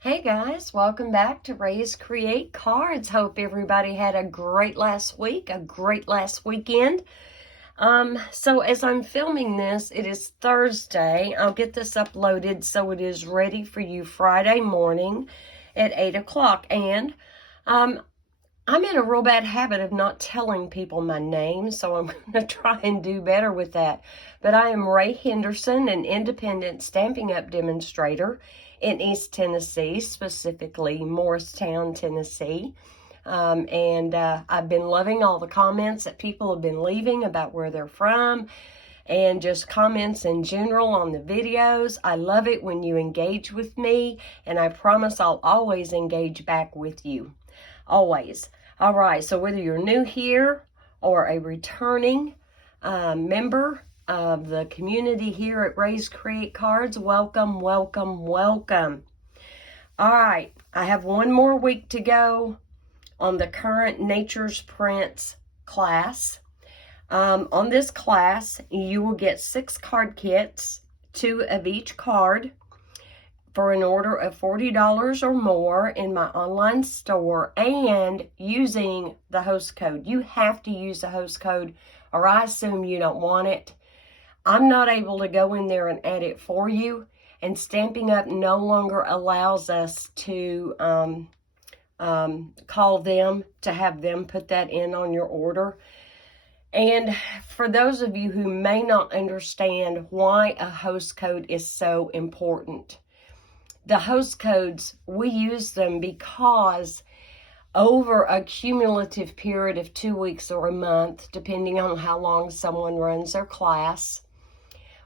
Hey guys, welcome back to Raise Create Cards. Hope everybody had a great last week, a great last weekend. So as I'm filming this, it is Thursday. I'll get this uploaded so it is ready for you Friday morning at 8 o'clock. And I'm in a real bad habit of not telling people my name, so I'm going to try and do better with that. But I am Ray Henderson, an independent Stampin' Up! Demonstrator in East Tennessee, specifically Morristown, Tennessee. I've been loving all the comments that people have been leaving about where they're from and just comments in general on the videos. I love it when you engage with me, and I promise I'll always engage back with you. Always. All right, so whether you're new here or a returning member of the community here at Raise Create Cards, welcome, welcome, welcome. All right, I have one more week to go on the current Nature's Prints class. On this class, you will get 6 card kits, 2 of each card, for an order of $40 or more in my online store, and using the host code. You have to use the host code, or I assume you don't want it. I'm not able to go in there and add it for you, and Stampin' Up! No longer allows us to call them to have them put that in on your order. And for those of you who may not understand why a host code is so important, the host codes, we use them because over a cumulative period of 2 weeks or a month, depending on how long someone runs their class,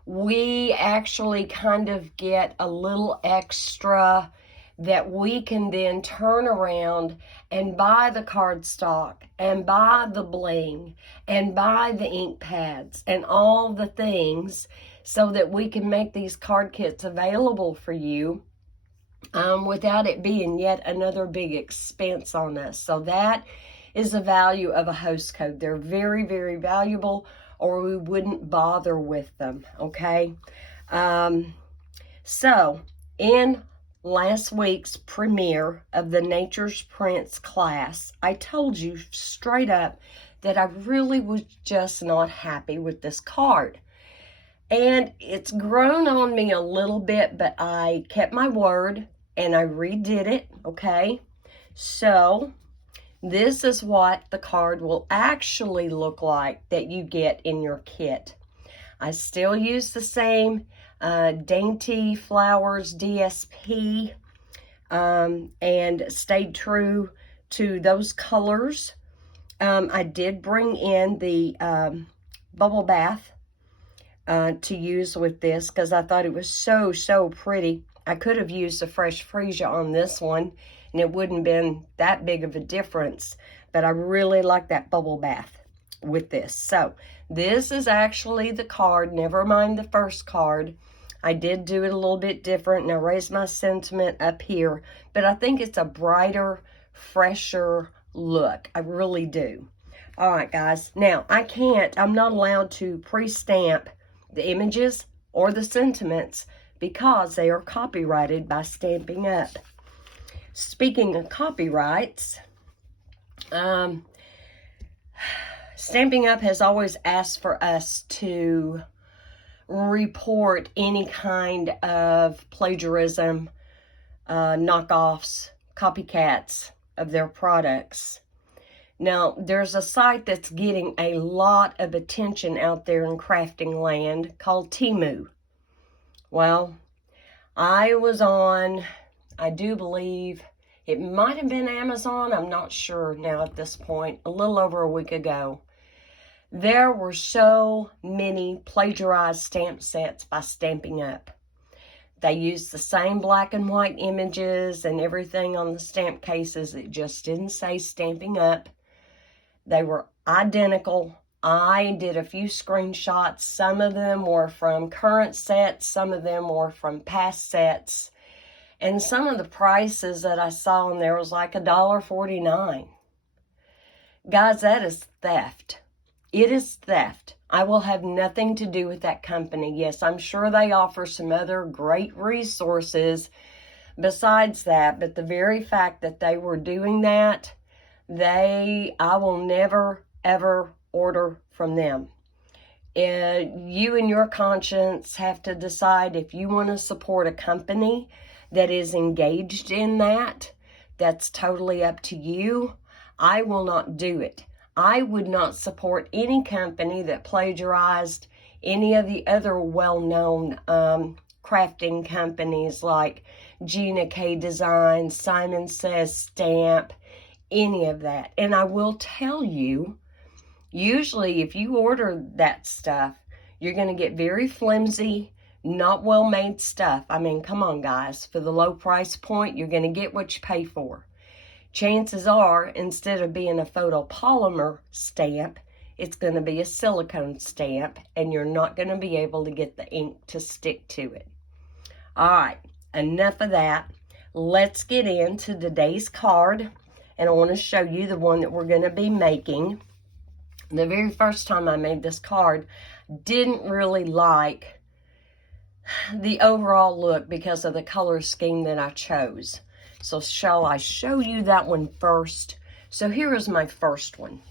we actually kind of get a little extra that we can then turn around and buy the cardstock and buy the bling and buy the ink pads and all the things so that we can make these card kits available for you without it being yet another big expense on us. So that is the value of a host code. They're very, very valuable, or we wouldn't bother with them, okay? So in last week's premiere of the Nature's Prints class, I told you straight up that I really was just not happy with this card. And it's grown on me a little bit, but I kept my word and I redid it, okay? So this is what the card will actually look like that you get in your kit. I still use the same Dainty Flowers DSP and stayed true to those colors. I did bring in the bubble bath to use with this because I thought it was so pretty. I could have used the fresh freesia on this one and it wouldn't have been that big of a difference, but I really like that bubble bath with this. So this is actually the card, never mind the first card. I did do it a little bit different and I raised my sentiment up here, but I think it's a brighter, fresher look. I really do. All right, guys. Now, I'm not allowed to pre-stamp the images or the sentiments because they are copyrighted by Stampin' Up! Speaking of copyrights, Stampin' Up! Has always asked for us to report any kind of plagiarism, knockoffs, copycats of their products. Now, there's a site that's getting a lot of attention out there in crafting land called Temu. Well, I was on, I do believe, it might have been Amazon, I'm not sure now at this point, a little over a week ago. There were so many plagiarized stamp sets by Stampin' Up! They used the same black and white images and everything on the stamp cases. It just didn't say Stampin' Up! They were identical. I did a few screenshots. Some of them were from current sets. Some of them were from past sets. And some of the prices that I saw on there was like $1.49. Guys, that is theft. It is theft. I will have nothing to do with that company. Yes, I'm sure they offer some other great resources, besides that, but the very fact that they were doing that, I will never, ever order from them. You and your conscience have to decide if you want to support a company that is engaged in that. That's totally up to you. I will not do it. I would not support any company that plagiarized any of the other well-known crafting companies like Gina K Designs, Simon Says Stamp, any of that. And I will tell you, usually if you order that stuff, you're going to get very flimsy, not well-made stuff. I mean, come on, guys. For the low price point, you're going to get what you pay for. Chances are, instead of being a photopolymer stamp, it's going to be a silicone stamp, and you're not going to be able to get the ink to stick to it. All right, enough of that. Let's get into today's card, and I want to show you the one that we're going to be making. The very first time I made this card, didn't really like the overall look because of the color scheme that I chose. So shall I show you that one first? So here is my first one.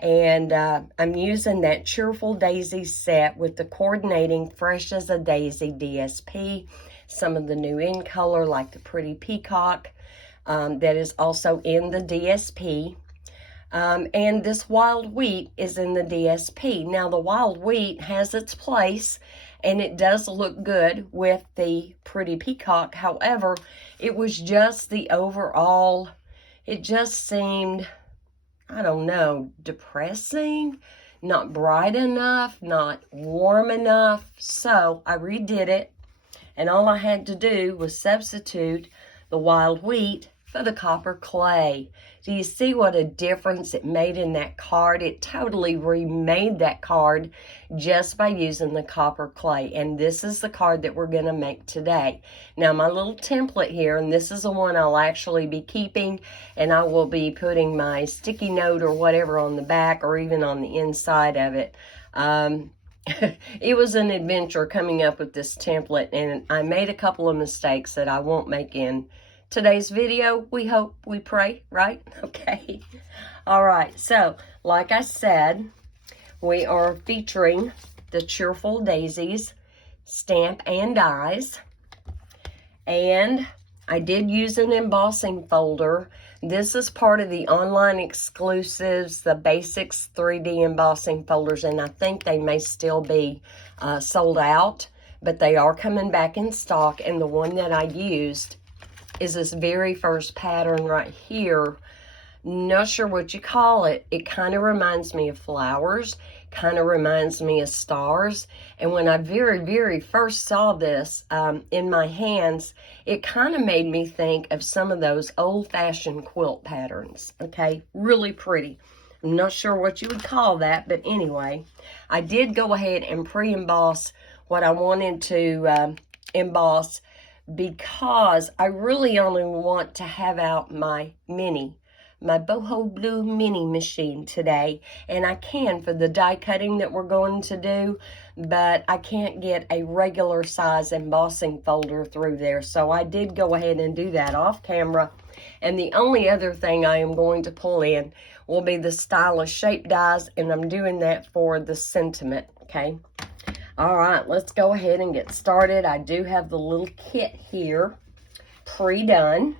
And I'm using that Cheerful Daisies set with the coordinating Fresh as a Daisy DSP. Some of the new in color like the Pretty Peacock that is also in the DSP. And this wild wheat is in the DSP. Now the wild wheat has its place and it does look good with the Pretty Peacock. However, it was just the overall, it just seemed, I don't know, depressing, not bright enough, not warm enough. So I redid it, and all I had to do was substitute the wild wheat for the copper clay. Do you see what a difference it made in that card? It totally remade that card just by using the copper clay. And this is the card that we're going to make today. Now, my little template here, and this is the one I'll actually be keeping, and I will be putting my sticky note or whatever on the back or even on the inside of it. It was an adventure coming up with this template, and I made a couple of mistakes that I won't make in today's video. We hope, we pray, right? Okay. All right. So, like I said, we are featuring the Cheerful Daisies stamp and dies. And I did use an embossing folder. This is part of the online exclusives, the Basics 3D embossing folders, and I think they may still be sold out, but they are coming back in stock. And the one that I used is this very first pattern right here. Not sure what you call it. It kind of reminds me of flowers, kind of reminds me of stars. And when I very first saw this in my hands, it kind of made me think of some of those old-fashioned quilt patterns. Okay, really pretty. I'm not sure what you would call that, but anyway, I did go ahead and pre-emboss what I wanted to emboss, because I really only want to have out my boho blue mini machine today. And I can for the die cutting that we're going to do, but I can't get a regular size embossing folder through there. So I did go ahead and do that off camera. And the only other thing I am going to pull in will be the stylish shape dies, and I'm doing that for the sentiment, okay? All right, let's go ahead and get started. I do have the little kit here pre-done,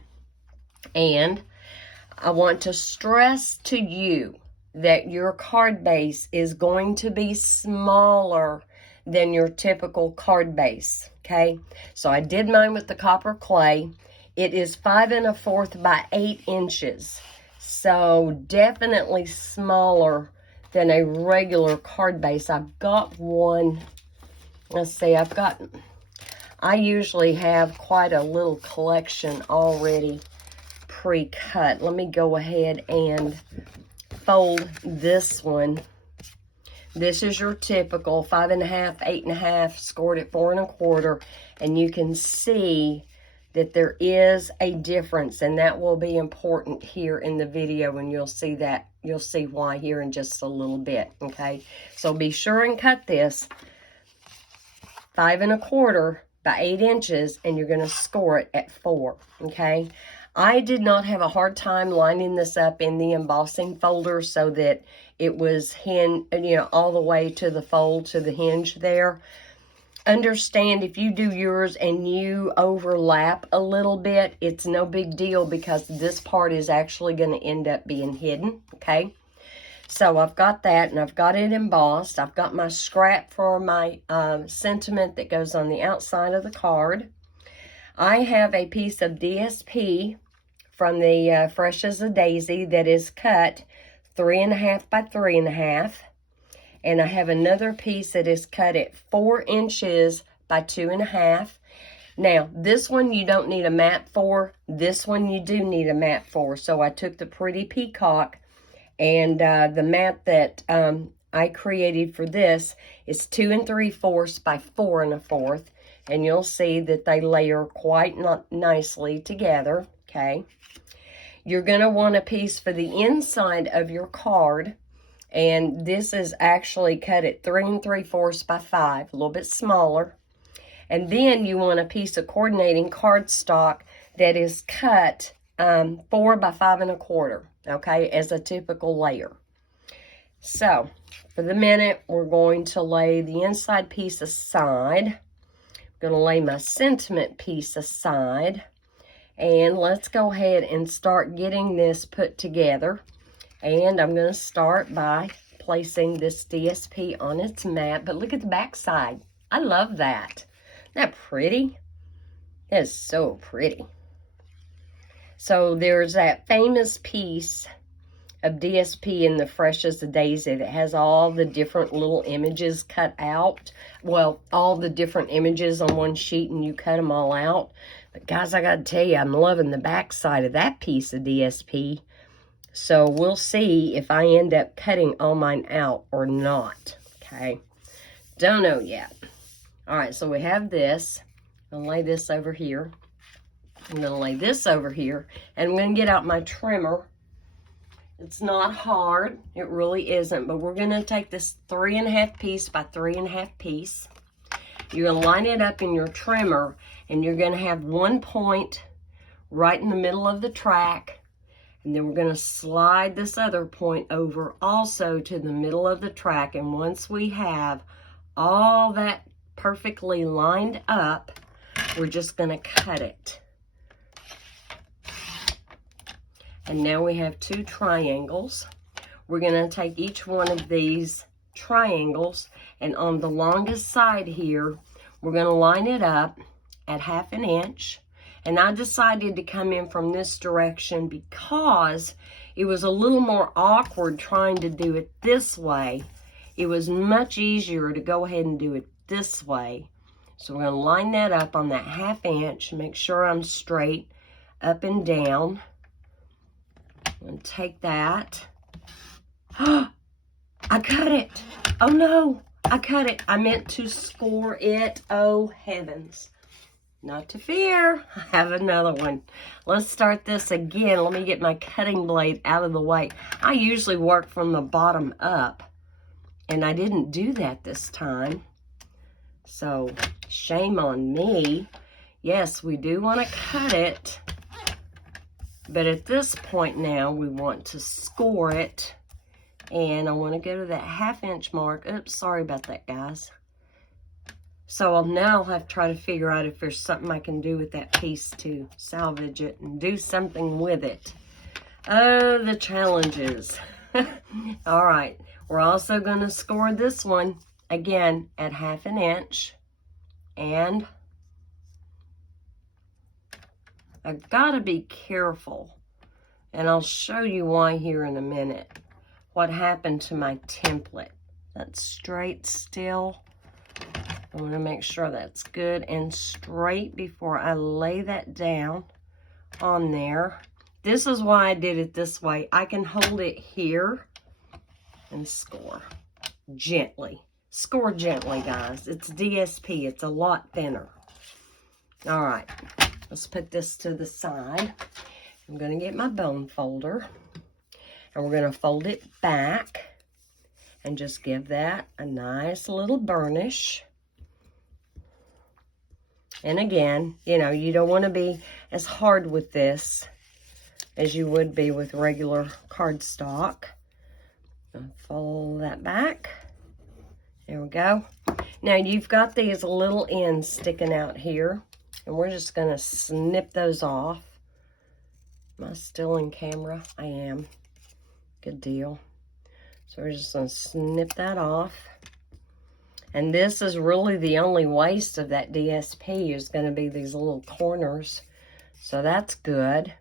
and I want to stress to you that your card base is going to be smaller than your typical card base, okay? So I did mine with the copper clay. It is 5 1/4 by 8 inches, so definitely smaller than a regular card base. I've got one. Let's see, I usually have quite a little collection already pre-cut. Let me go ahead and fold this one. This is your typical 5 1/2, 8 1/2, scored at 4 1/4, and you can see that there is a difference, and that will be important here in the video, and you'll see that. You'll see why here in just a little bit, okay? So be sure and cut this 5 1/4 by 8 inches, and you're going to score it at 4, okay? I did not have a hard time lining this up in the embossing folder so that it was all the way to the fold, to the hinge there. Understand, if you do yours and you overlap a little bit, it's no big deal because this part is actually going to end up being hidden, okay? So I've got that, and I've got it embossed. I've got my scrap for my sentiment that goes on the outside of the card. I have a piece of DSP from the Fresh as a Daisy that is cut 3.5 by 3.5. And I have another piece that is cut at 4 inches by 2.5. Now, this one you don't need a mat for. This one you do need a mat for. So I took the Pretty Peacock, and the mat that I created for this is 2 3/4 by 4 1/4. And you'll see that they layer quite nicely together, okay? You're going to want a piece for the inside of your card. And this is actually cut at 3 3/4 by 5, a little bit smaller. And then you want a piece of coordinating cardstock that is cut 4 by 5 1/4, okay, as a typical layer. So, for the minute, we're going to lay the inside piece aside. I'm going to lay my sentiment piece aside. And let's go ahead and start getting this put together. And I'm going to start by placing this DSP on its mat. But look at the back side. I love that. Isn't that pretty? That is so pretty. So there's that famous piece of DSP in the Fresh as a Daisy that has all the different little images cut out. Well, all the different images on one sheet, and you cut them all out. But guys, I got to tell you, I'm loving the back side of that piece of DSP. So we'll see if I end up cutting all mine out or not, okay? Don't know yet. All right, so we have this. I'm going to lay this over here. I'm going to lay this over here. And I'm going to get out my trimmer. It's not hard. It really isn't. But we're going to take this 3.5 piece by 3.5 piece. You're going to line it up in your trimmer. And you're going to have one point right in the middle of the track. And then we're going to slide this other point over also to the middle of the track. And once we have all that perfectly lined up, we're just going to cut it. And now we have 2 triangles. We're going to take each one of these triangles, and on the longest side here, we're going to line it up at 1/2 inch. And I decided to come in from this direction because it was a little more awkward trying to do it this way. It was much easier to go ahead and do it this way. So we're going to line that up on that 1/2 inch. Make sure I'm straight up and down. I'm going to take that. I cut it. Oh no, I cut it. I meant to score it. Oh heavens. Not to fear, I have another one. Let's start this again. Let me get my cutting blade out of the way. I usually work from the bottom up, and I didn't do that this time. So, shame on me. Yes, we do want to cut it, but at this point now, we want to score it, and I want to go to that 1/2 inch mark. Oops, sorry about that, guys. So now I'll have to try to figure out if there's something I can do with that piece to salvage it and do something with it. Oh, the challenges. All right, we're also going to score this one again at 1/2 inch. And I've got to be careful. And I'll show you why here in a minute. What happened to my template. That's straight still. I want to make sure that's good and straight before I lay that down on there. This is why I did it this way. I can hold it here and score gently. Score gently, guys. It's DSP. It's a lot thinner. All right. Let's put this to the side. I'm going to get my bone folder. And we're going to fold it back and just give that a nice little burnish. And again, you know, you don't want to be as hard with this as you would be with regular cardstock. Follow that back. There we go. Now you've got these little ends sticking out here, and we're just going to snip those off. Am I still in camera? I am. Good deal. So we're just going to snip that off. And this is really the only waste of that DSP is going to be these little corners. So that's good.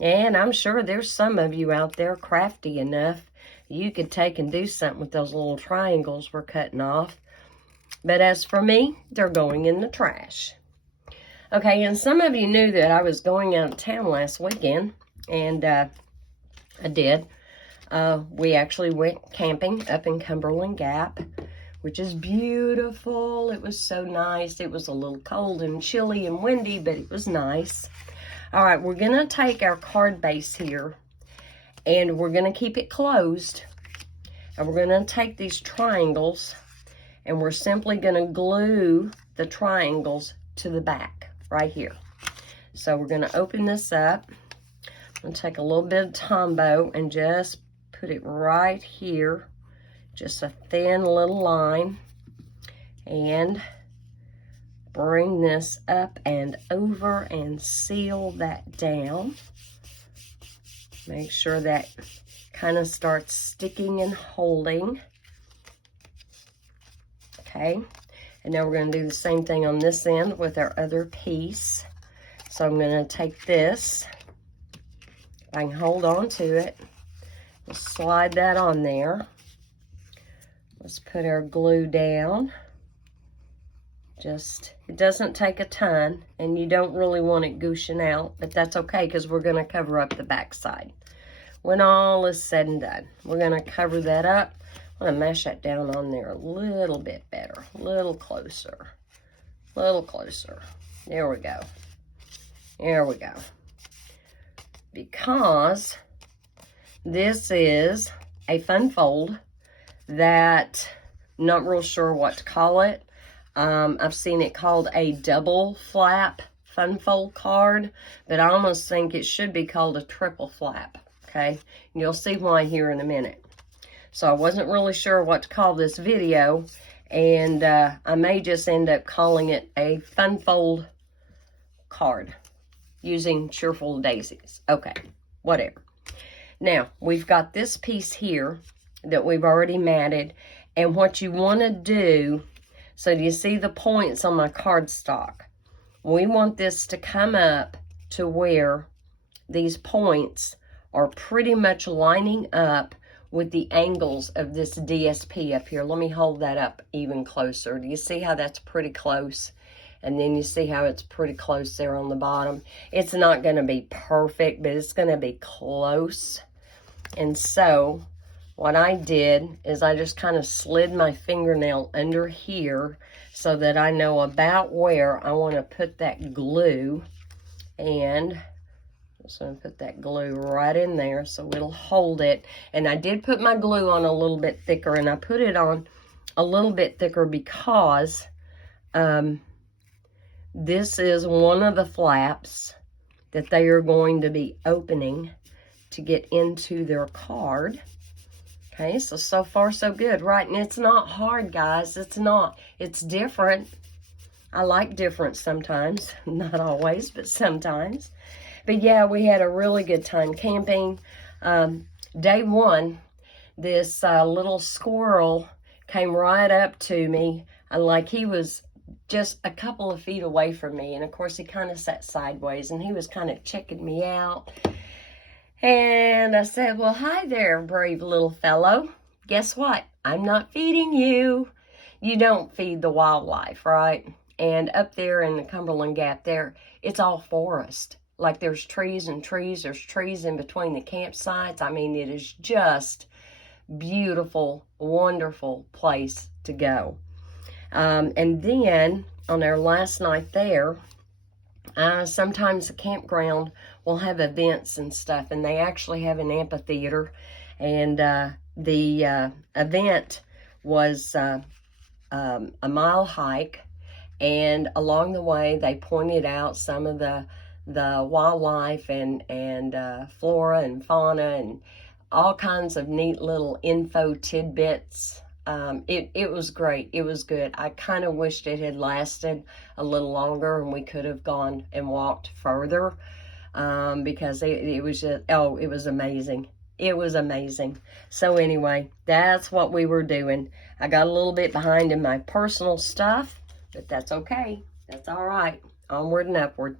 And I'm sure there's some of you out there crafty enough you could take and do something with those little triangles we're cutting off. But as for me, they're going in the trash. Okay, and some of you knew that I was going out of town last weekend. And I did. We actually went camping up in Cumberland Gap, which is beautiful. It was so nice. It was a little cold and chilly and windy, but it was nice. All right, we're going to take our card base here, and we're going to keep it closed. And we're going to take these triangles, and we're simply going to glue the triangles to the back right here. So we're going to open this up. I'm going to take a little bit of Tombow and just put it right here. Just a thin little line, and bring this up and over and seal that down. Make sure that kind of starts sticking and holding. Okay, and now we're going to do the same thing on this end with our other piece. So I'm going to take this, if I can hold on to it, just slide that on there. Let's put our glue down. It doesn't take a ton, and you don't really want it gooshing out, but that's okay because we're going to cover up the back side. When all is said and done, we're going to cover that up. I'm going to mash that down on there a little bit better, a little closer, a little closer. There we go. There we go. Because this is a fun fold that I'm not real sure what to call it. I've seen it called a double flap fun fold card, but I almost think it should be called a triple flap, okay? And you'll see why here in a minute. So I wasn't really sure what to call this video, and I may just end up calling it a fun fold card using Cheerful Daisies. Okay, whatever. Now, we've got this piece here that we've already matted, and what you want to do, so do you see the points on my cardstock? We want this to come up to where these points are pretty much lining up with the angles of this DSP up here. Let me hold that up even closer. Do you see how that's pretty close? And then you see how it's pretty close there on the bottom. It's not going to be perfect, but it's going to be close. And so what I did is I just kind of slid my fingernail under here so that I know about where I want to put that glue. And I'm just going to put that glue right in there so it'll hold it. And I did put my glue on a little bit thicker, and I put it on a little bit thicker because this is one of the flaps that they are going to be opening to get into their card. Okay, so far so good, right? And it's not hard, guys. It's not. It's different. I like different sometimes. Not always, but sometimes. But yeah, we had a really good time camping. Day one, this little squirrel came right up to me. Like he was just a couple of feet away from me. And of course, he kind of sat sideways, and he was kind of checking me out. And I said, well, hi there, brave little fellow. Guess what? I'm not feeding you. You don't feed the wildlife, right? And up there in the Cumberland Gap there, it's all forest. Like there's trees and trees. There's trees in between the campsites. I mean, it is just beautiful, wonderful place to go. And then on our last night there, sometimes the campground will have events and stuff, and they actually have an amphitheater. And the event was a mile hike, And along the way, they pointed out some of the wildlife and flora and fauna and all kinds of neat little info tidbits. It was great. It was good. I kind of wished it had lasted a little longer and we could have gone and walked further, because it was just, oh, it was amazing. It was amazing. So anyway, that's what we were doing. I got a little bit behind in my personal stuff, but that's okay. That's all right. Onward and upward.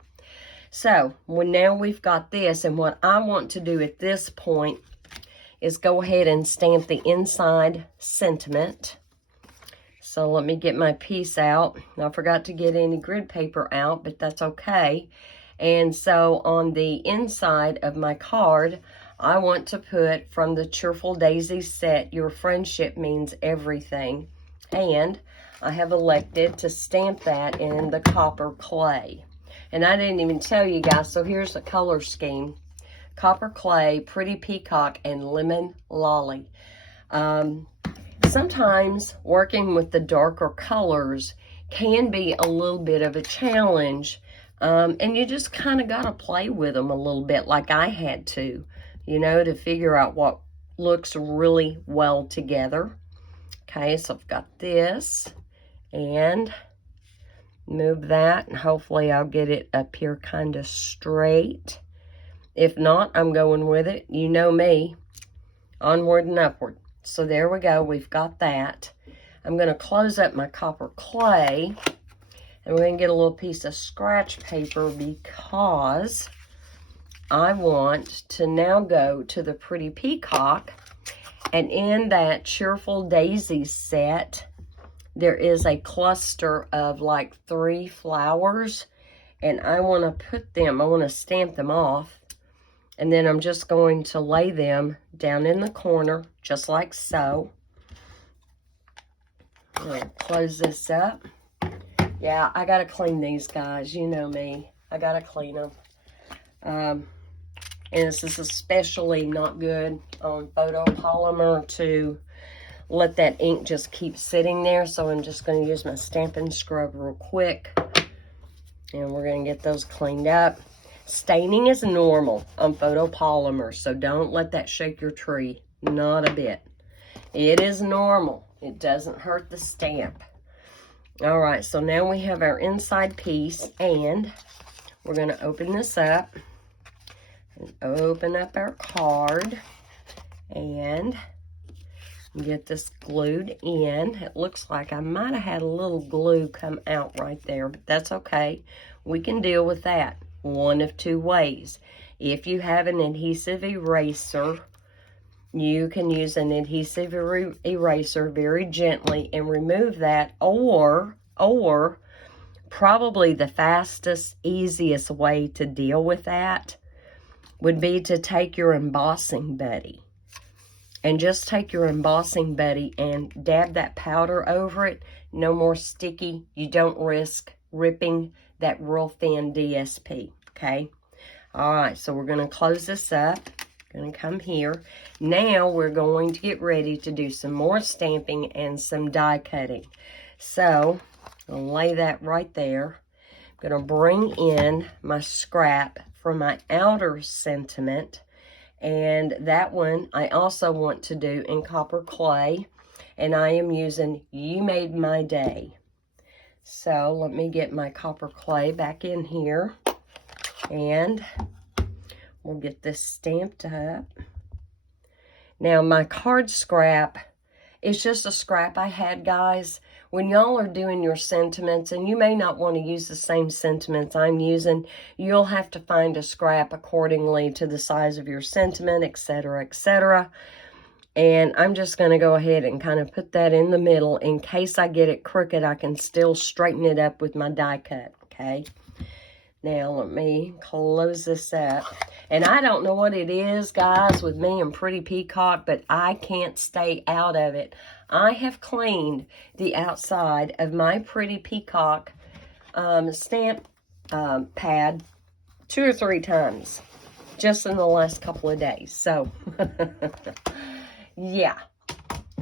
So now we've got this, and what I want to do at this point is go ahead and stamp the inside sentiment. So let me get my piece out. I forgot to get any grid paper out, but that's okay. And so on the inside of my card, I want to put, from the Cheerful Daisies set, your friendship means everything. And I have elected to stamp that in the copper clay. And I didn't even tell you guys, so here's the color scheme. Copper clay, pretty peacock, and lemon lolly. Sometimes working with the darker colors can be a little bit of a challenge. And you just kind of got to play with them a little bit, like I had to, you know, to figure out what looks really well together. Okay, so I've got this, and move that, and hopefully I'll get it up here kind of straight. If not, I'm going with it. You know me. Onward and upward. So there we go. We've got that. I'm going to close up my copper clay, and we're going to get a little piece of scratch paper because I want to now go to the pretty peacock. And in that Cheerful Daisies set, there is a cluster of like 3 flowers. And I want to put them, I want to stamp them off. And then I'm just going to lay them down in the corner, just like so. I'm going to close this up. Yeah, I got to clean these guys. You know me. I got to clean them. And this is especially not good on photopolymer to let that ink just keep sitting there. So I'm just going to use my stamping scrub real quick. And we're going to get those cleaned up. Staining is normal on photopolymer, so don't let that shake your tree. Not a bit. It is normal. It doesn't hurt the stamp. All right, so now we have our inside piece, and we're going to open this up. And open up our card. And get this glued in. It looks like I might have had a little glue come out right there, but that's okay. We can deal with that one of 2 ways. If you have an adhesive eraser, you can use an adhesive eraser very gently and remove that, or probably the fastest, easiest way to deal with that would be to take your embossing buddy. And just take your embossing buddy and dab that powder over it. No more sticky. You don't risk ripping that real thin DSP, okay? All right, so we're going to close this up. Going to come here. Now we're going to get ready to do some more stamping and some die cutting. So I'll lay that right there. I'm going to bring in my scrap for my outer sentiment. And that one I also want to do in copper clay. And I am using You Made My Day. So let me get my copper clay back in here. And we'll get this stamped up. Now my card scrap, it's just a scrap I had, guys. When y'all are doing your sentiments, and you may not want to use the same sentiments I'm using, you'll have to find a scrap accordingly to the size of your sentiment, etc., etc. And I'm just going to go ahead and kind of put that in the middle. In case I get it crooked, I can still straighten it up with my die cut, okay? Now, let me close this up. And I don't know what it is, guys, with me and Pretty Peacock, but I can't stay out of it. I have cleaned the outside of my Pretty Peacock stamp pad 2 or 3 times just in the last couple of days. So, yeah,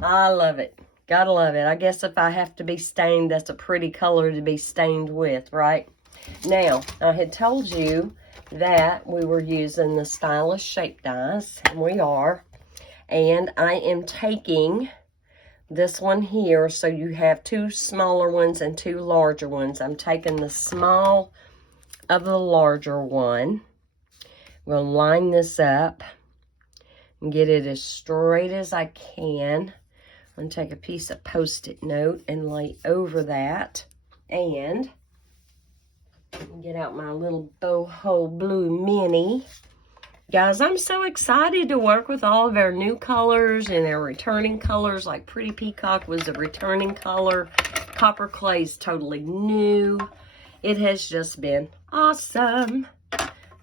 I love it. Gotta love it. I guess if I have to be stained, that's a pretty color to be stained with, right? Now, I had told you that we were using the Stylish Shape Dies, and we are. And I am taking this one here, so you have 2 smaller ones and 2 larger ones. I'm taking the small of the larger one. We'll line this up and get it as straight as I can. I'm going to take a piece of Post-it note and lay over that. And get out my little boho blue mini. Guys, I'm so excited to work with all of our new colors and our returning colors. Like Pretty Peacock was a returning color. Copper Clay is totally new. It has just been awesome.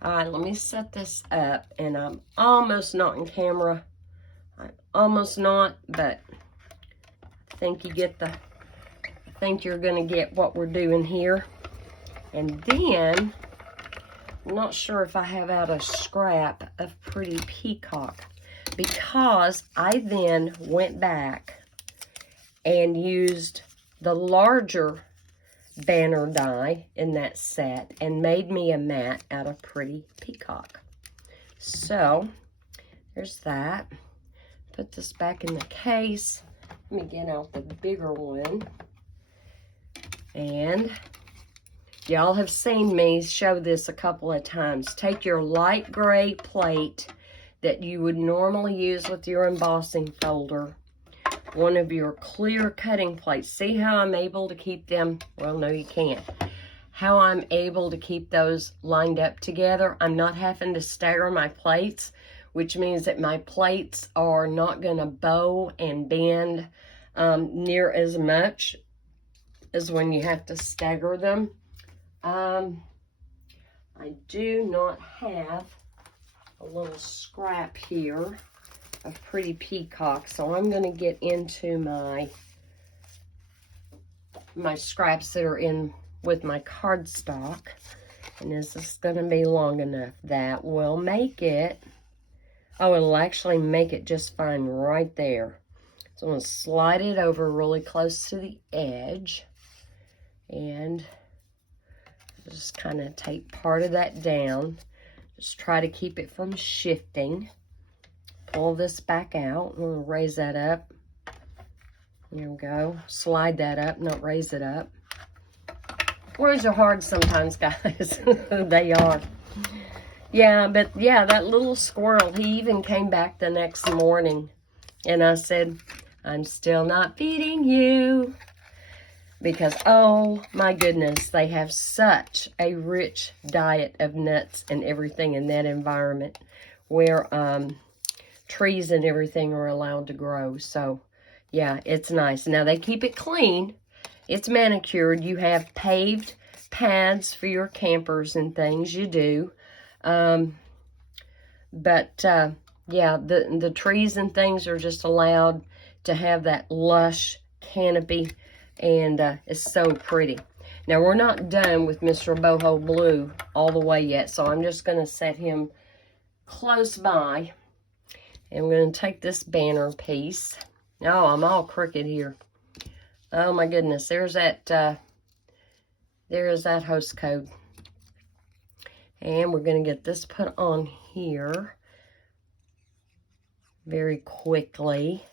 All right, let me set this up. And I'm almost not in camera. I'm almost not, but I think you're going to get what we're doing here. And then, I'm not sure if I have out a scrap of Pretty Peacock, because I then went back and used the larger banner die in that set and made me a mat out of Pretty Peacock. So, there's that. Put this back in the case. Let me get out the bigger one. And y'all have seen me show this a couple of times. Take your light gray plate that you would normally use with your embossing folder, one of your clear cutting plates. See how I'm able to keep them? Well, no, you can't. How I'm able to keep those lined up together. I'm not having to stagger my plates, which means that my plates are not going to bow and bend near as much as when you have to stagger them. I do not have a little scrap here of Pretty Peacock, so I'm going to get into my scraps that are in with my cardstock. And is this going to be long enough? That will make it. Oh, it'll actually make it just fine right there. So I'm going to slide it over really close to the edge. And just kind of take part of that down. Just try to keep it from shifting. Pull this back out. I'm going to raise that up. There we go. Slide that up, not raise it up. Words are hard sometimes, guys. They are. Yeah, but yeah, that little squirrel, he even came back the next morning. And I said, I'm still not feeding you. Because, oh my goodness, they have such a rich diet of nuts and everything in that environment where trees and everything are allowed to grow. So, yeah, it's nice. Now, they keep it clean. It's manicured. You have paved paths for your campers and things. You do. Yeah, the trees and things are just allowed to have that lush canopy. And it's so pretty. Now, we're not done with Mr. Boho Blue all the way yet, so I'm just going to set him close by. And we're going to take this banner piece. Oh, I'm all crooked here. Oh, my goodness. There's that host code. And we're going to get this put on here very quickly.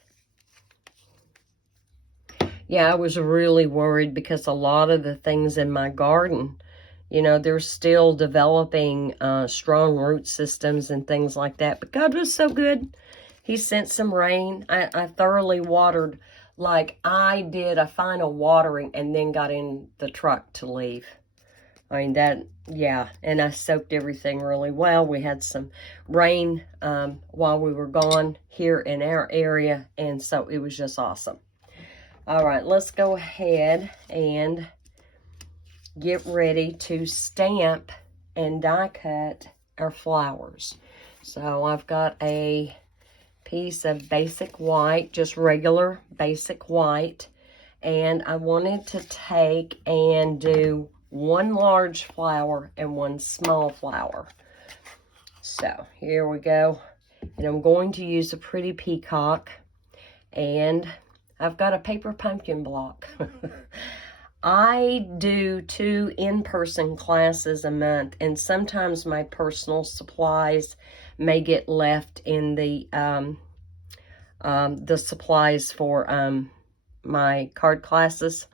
Yeah, I was really worried because a lot of the things in my garden, you know, they're still developing strong root systems and things like that. But God was so good. He sent some rain. I thoroughly watered, like I did a final watering and then got in the truck to leave. I mean, yeah, and I soaked everything really well. We had some rain while we were gone here in our area, and so it was just awesome. All right, let's go ahead and get ready to stamp and die cut our flowers. So I've got a piece of basic white, just regular basic white, and I wanted to take and do one large flower and one small flower. So here we go. And I'm going to use a Pretty Peacock, and I've got a paper pumpkin block. I do 2 in-person classes a month, and sometimes my personal supplies may get left in the supplies for my card classes.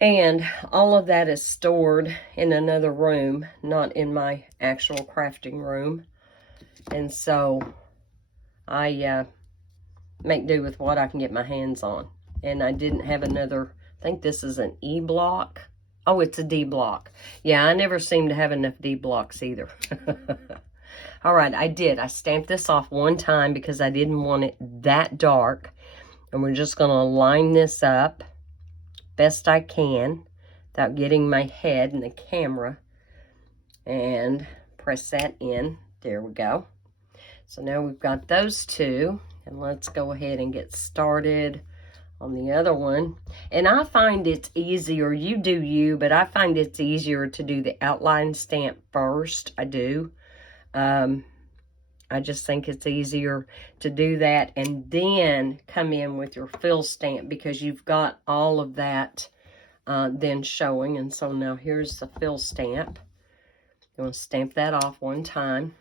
And all of that is stored in another room, not in my actual crafting room. And so I make do with what I can get my hands on. And I didn't have another, I think this is an E block. Oh, it's a D block. Yeah, I never seem to have enough D blocks either. All right, I stamped this off one time because I didn't want it that dark. And we're just going to line this up best I can without getting my head in the camera. And press that in. There we go. So now we've got those 2. And let's go ahead and get started on the other one. And I find it's easier, you do you, but I find it's easier to do the outline stamp first. I do. I just think it's easier to do that and then come in with your fill stamp because you've got all of that then showing. And so now here's the fill stamp. I'm going to stamp that off one time.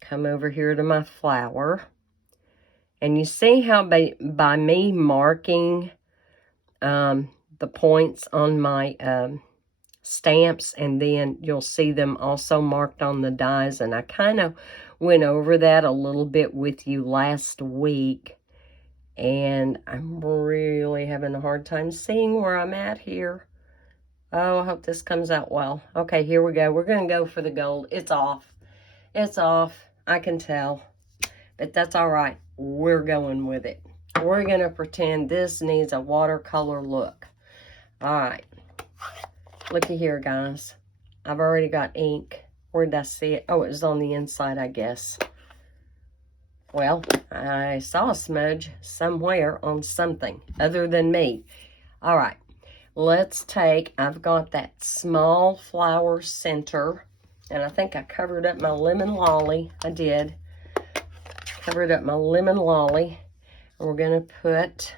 Come over here to my flower. And you see how by me marking the points on my stamps, and then you'll see them also marked on the dies. And I kind of went over that a little bit with you last week. And I'm really having a hard time seeing where I'm at here. Oh, I hope this comes out well. Okay, here we go. We're going to go for the gold. It's off. It's off. I can tell. But that's all right. We're going with it. We're going to pretend this needs a watercolor look. All right. Looky here, guys. I've already got ink. Where did I see it? Oh, it was on the inside, I guess. Well, I saw a smudge somewhere on something other than me. All right. Let's take, I've got that small flower center. And I think I covered up my lemon lolly. I did. Covered up my lemon lolly. And we're going to put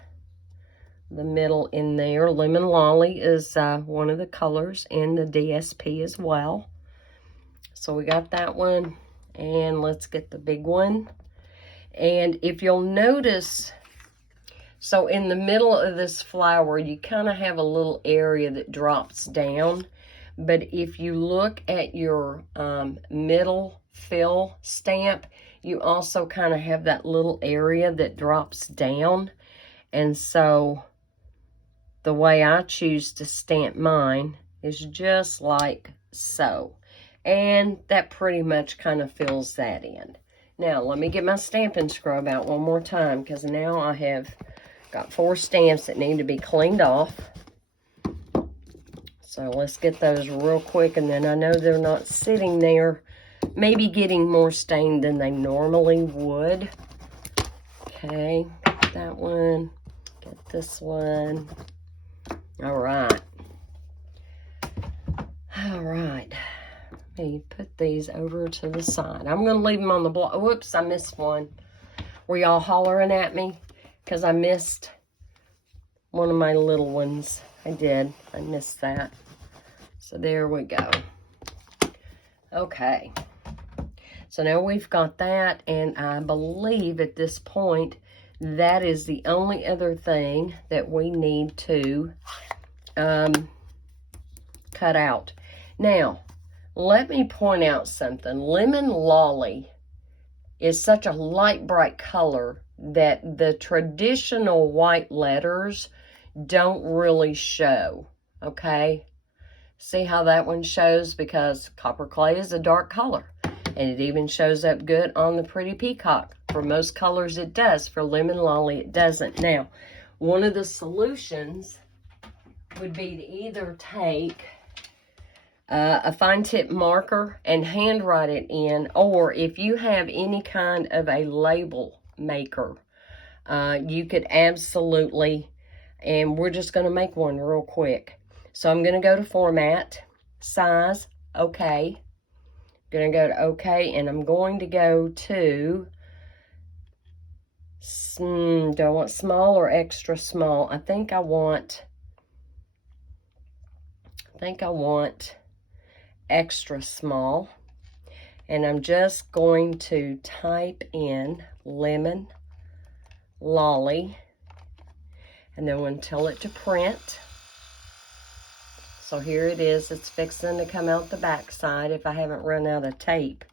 the middle in there. Lemon lolly is one of the colors in the DSP as well. So we got that one. And let's get the big one. And if you'll notice, so in the middle of this flower, you kind of have a little area that drops down. But if you look at your middle fill stamp, you also kind of have that little area that drops down. And so the way I choose to stamp mine is just like so. And that pretty much kind of fills that in. Now, let me get my Stampin' Scrub out one more time, because now I have got 4 stamps that need to be cleaned off. So let's get those real quick, and then I know they're not sitting there, maybe getting more stained than they normally would. Okay, got that one, get this one. All right. All right. Let me put these over to the side. I'm going to leave them on the block. Whoops, I missed one. Were y'all hollering at me? Because I missed one of my little ones. I did. I missed that. So there we go. Okay. So now we've got that. And I believe at this point, that is the only other thing that we need to cut out. Now, let me point out something. Lemon Lolly is such a light, bright color that the traditional white letters don't really show, okay? See how that one shows? Because copper clay is a dark color. And it even shows up good on the Pretty Peacock. For most colors it does. For Lemon Lolly it doesn't. Now, one of the solutions would be to either take a fine tip marker and handwrite it in, or if you have any kind of a label maker, you could absolutely, and we're just going to make one real quick. So I'm going to go to Format, Size, OK. I'm going to go to OK, and I'm going to go to Do I want small or extra small? I think I want extra small. And I'm just going to type in lemon lolly, and then I'm going to tell it to print. So here it is. It's fixing to come out the back side if I haven't run out of tape.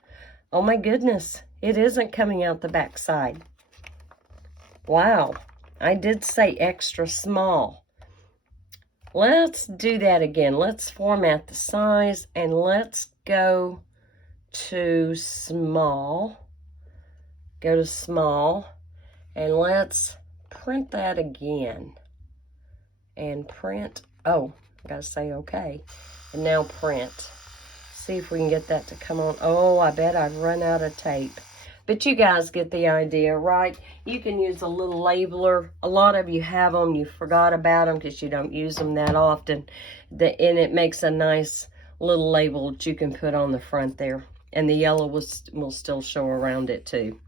Oh my goodness, it isn't coming out the back side. Wow, I did say extra small. Let's do that again. Let's format the size and let's go to small. Go to small and let's print that again. And print, oh, I gotta say okay. And now print. See if we can get that to come on. Oh, I bet I've run out of tape. But you guys get the idea, right? You can use a little labeler. A lot of you have them. You forgot about them because you don't use them that often. And it makes a nice little label that you can put on the front there. And the yellow will still show around it too.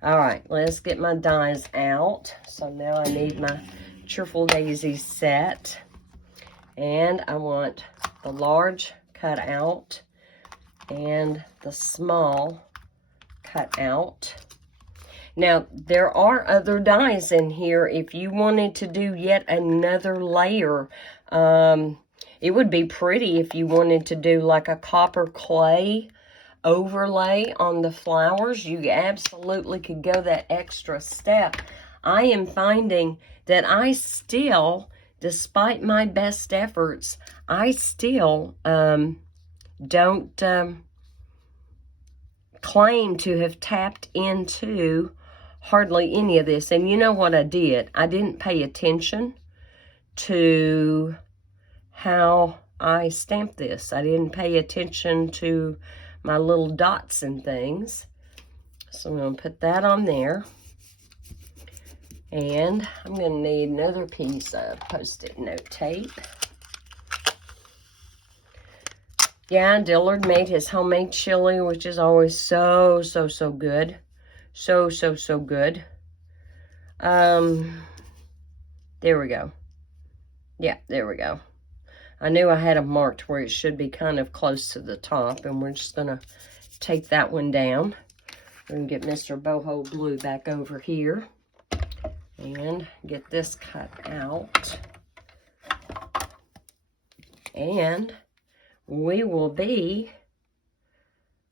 All right, let's get my dies out. So now I need my Cheerful Daisies set. And I want the large cut out and the small cut out. Now, there are other dies in here. If you wanted to do yet another layer, it would be pretty if you wanted to do like a copper clay overlay on the flowers. You absolutely could go that extra step. I am finding that I still, despite my best efforts, I still don't claim to have tapped into hardly any of this. And you know what I did? I didn't pay attention to how I stamped this. I didn't pay attention to my little dots and things. So I'm going to put that on there. And I'm going to need another piece of Post-it note tape. Yeah, Dillard made his homemade chili, which is always so good. So good. There we go. Yeah, there we go. I knew I had them marked where it should be kind of close to the top, and we're just going to take that one down. We're going to get Mr. Boho Blue back over here and get this cut out. And we will be,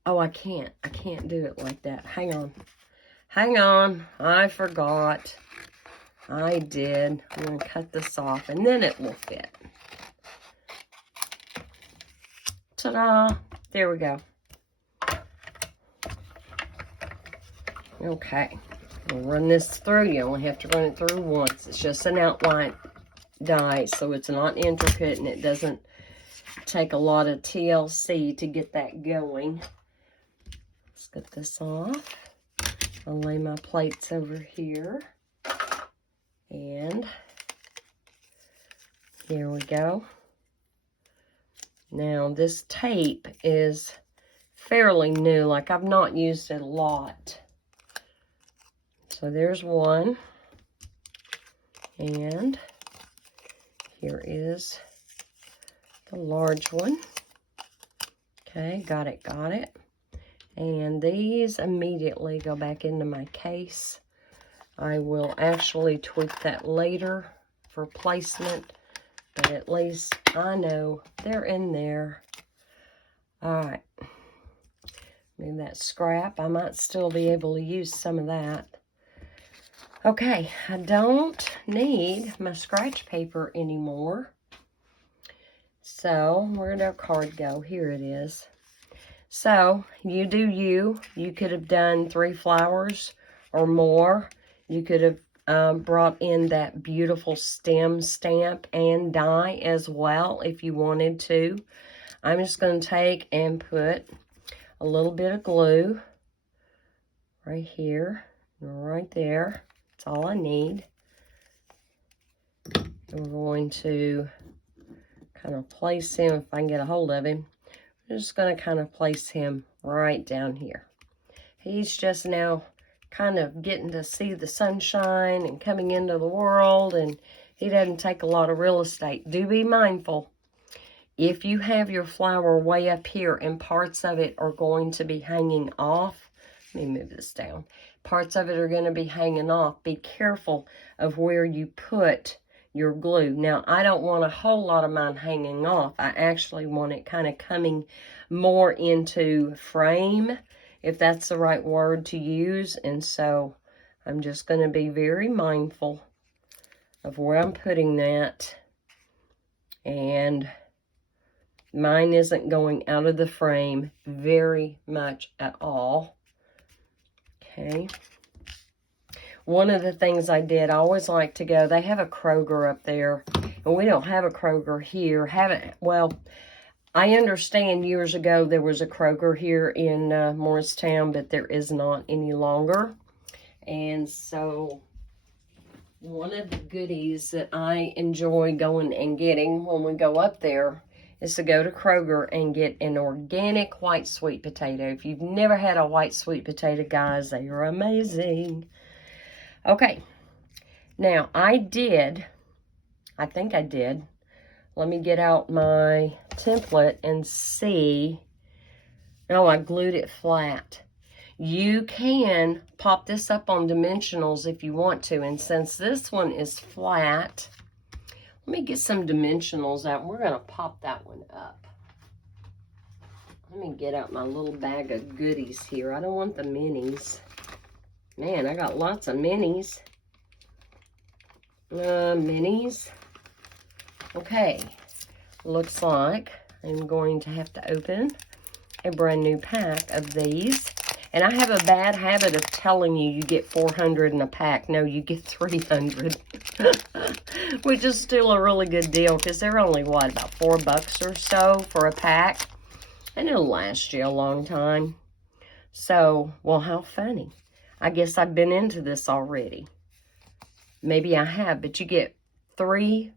oh, I can't do it like that. Hang on, I forgot. I did. I'm going to cut this off, and then it will fit. Ta-da! There we go. Okay, we'll run this through. You only have to run it through once. It's just an outline die, so it's not intricate, and it doesn't take a lot of TLC to get that going. Let's get this off. I'll lay my plates over here. And here we go. Now this tape is fairly new, like I've not used it a lot. So there's one. And here is the large one. Okay, got it. And these immediately go back into my case. I will actually tweak that later for placement, but at least I know they're in there. All right, move that scrap. I might still be able to use some of that. Okay, I don't need my scratch paper anymore. So, where did our card go? Here it is. So, you do you. You could have done 3 flowers or more. You could have brought in that beautiful stem stamp and die as well if you wanted to. I'm just going to take and put a little bit of glue right here, right there. That's all I need. And we're going to kind of place him, if I can get a hold of him. I'm just going to kind of place him right down here. He's just now kind of getting to see the sunshine and coming into the world, and he doesn't take a lot of real estate. Do be mindful. If you have your flower way up here and parts of it are going to be hanging off, let me move this down. Parts of it are going to be hanging off. Be careful of where you put your glue. Now, I don't want a whole lot of mine hanging off. I actually want it kind of coming more into frame, if that's the right word to use. And so I'm just going to be very mindful of where I'm putting that. And mine isn't going out of the frame very much at all. Okay. One of the things I did, I always like to go, they have a Kroger up there, and we don't have a Kroger here. Well, I understand years ago there was a Kroger here in Morristown, but there is not any longer. And so one of the goodies that I enjoy going and getting when we go up there is to go to Kroger and get an organic white sweet potato. If you've never had a white sweet potato, guys, they are amazing. Okay, now I think I did. Let me get out my template and see. No, I glued it flat. You can pop this up on dimensionals if you want to, and since this one is flat, let me get some dimensionals out. We're going to pop that one up. Let me get out my little bag of goodies here. I don't want the minis. Man, I got lots of minis. Minis. Okay. Looks like I'm going to have to open a brand new pack of these. And I have a bad habit of telling you you get 400 in a pack. No, you get 300. Which is still a really good deal because they're only, what, about $4 or so for a pack? And it'll last you a long time. So, well, how funny. I guess I've been into this already. Maybe I have, but you get 3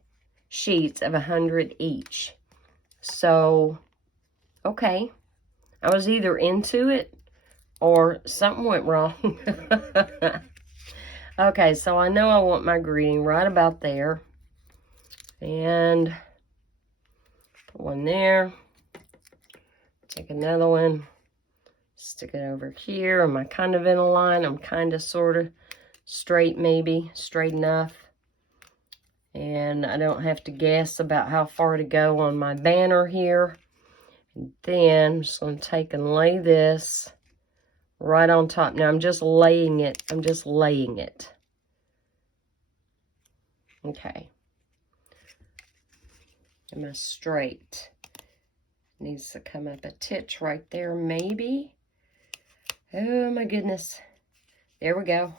sheets of 100 each. So, okay. I was either into it or something went wrong. Okay, so I know I want my greeting right about there. And put one there. Take another one. Stick it over here. Am I kind of in a line? I'm kind of sort of straight, maybe. Straight enough. And I don't have to guess about how far to go on my banner here. And then I'm just going to take and lay this right on top. Now I'm just laying it. Okay. Am I straight? Needs to come up a titch right there, maybe. Oh my goodness. There we go.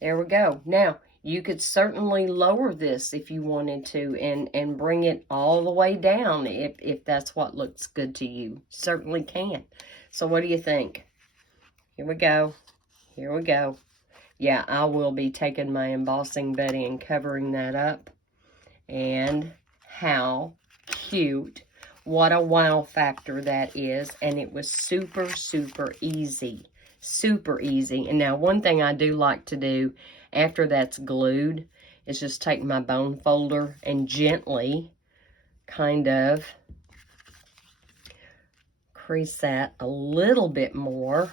There we go. Now, you could certainly lower this if you wanted to and bring it all the way down if that's what looks good to you. Certainly can. So what do you think? Here we go. Here we go. Yeah, I will be taking my embossing buddy and covering that up. And how cute. What a wow factor that is. And it was super, super easy. Super easy. And now one thing I do like to do after that's glued is just take my bone folder and gently kind of crease that a little bit more.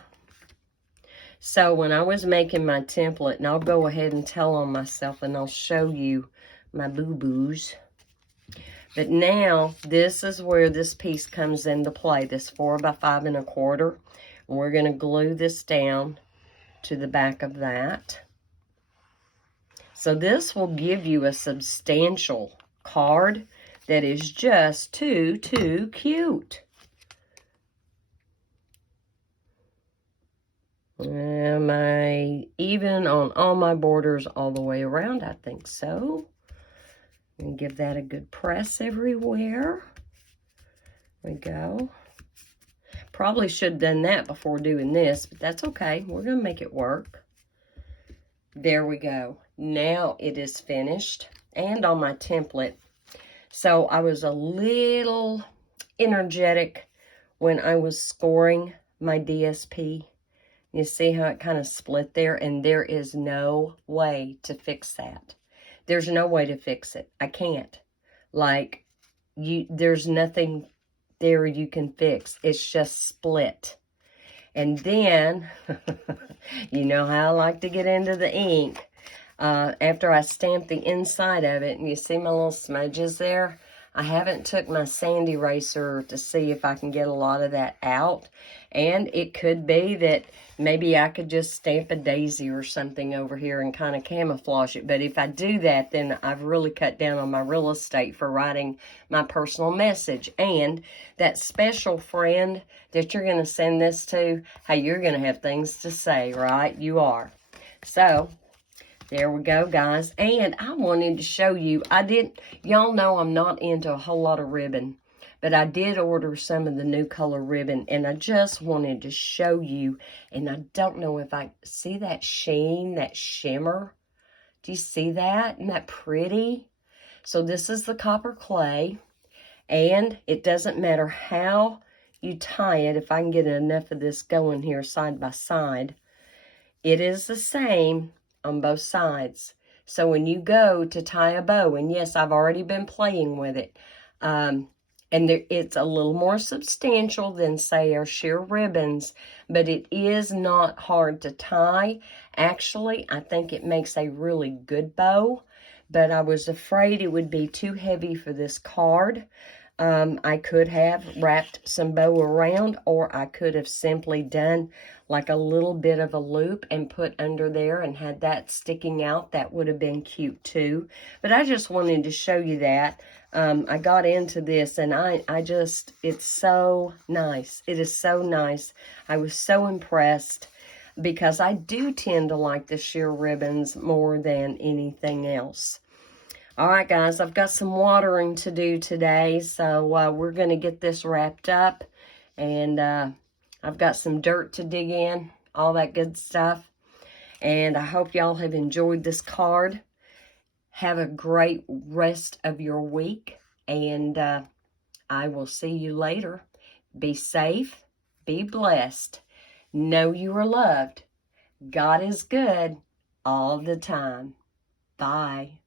So when I was making my template, and I'll go ahead and tell on myself and I'll show you my boo-boos. But now this is where this piece comes into play, this 4 by 5 1/4. And we're going to glue this down to the back of that. So this will give you a substantial card that is just too cute. Am I even on all my borders all the way around? I think so. And give that a good press everywhere. There we go. Probably should have done that before doing this, but that's okay. We're going to make it work. There we go. Now it is finished and on my template. So I was a little energetic when I was scoring my DSP. You see how it kind of split there? And there is no way to fix that. There's no way to fix it. I can't. Like, there's nothing there you can fix. It's just split. And then, you know how I like to get into the ink. After I stamp the inside of it, and you see my little smudges there, I haven't took my sand eraser to see if I can get a lot of that out. And it could be that maybe I could just stamp a daisy or something over here and kind of camouflage it. But if I do that, then I've really cut down on my real estate for writing my personal message. And that special friend that you're going to send this to, hey, you're going to have things to say, right? You are. So there we go, guys. And I wanted to show you, y'all know I'm not into a whole lot of ribbon, but I did order some of the new color ribbon, and I just wanted to show you, and I don't know if I see that sheen, that shimmer. Do you see that? Isn't that pretty? So this is the copper clay, and it doesn't matter how you tie it. If I can get enough of this going here side by side, it is the same on both sides. So when you go to tie a bow, and yes, I've already been playing with it, and it's a little more substantial than, say, our sheer ribbons, but it is not hard to tie. Actually, I think it makes a really good bow, but I was afraid it would be too heavy for this card. I could have wrapped some bow around, or I could have simply done like a little bit of a loop and put under there and had that sticking out. That would have been cute too. But I just wanted to show you that. I got into this, and it's so nice. It is so nice. I was so impressed, because I do tend to like the sheer ribbons more than anything else. All right, guys, I've got some watering to do today, so we're going to get this wrapped up, and I've got some dirt to dig in, all that good stuff, and I hope y'all have enjoyed this card. Have a great rest of your week, and I will see you later. Be safe, be blessed, know you are loved. God is good all the time. Bye.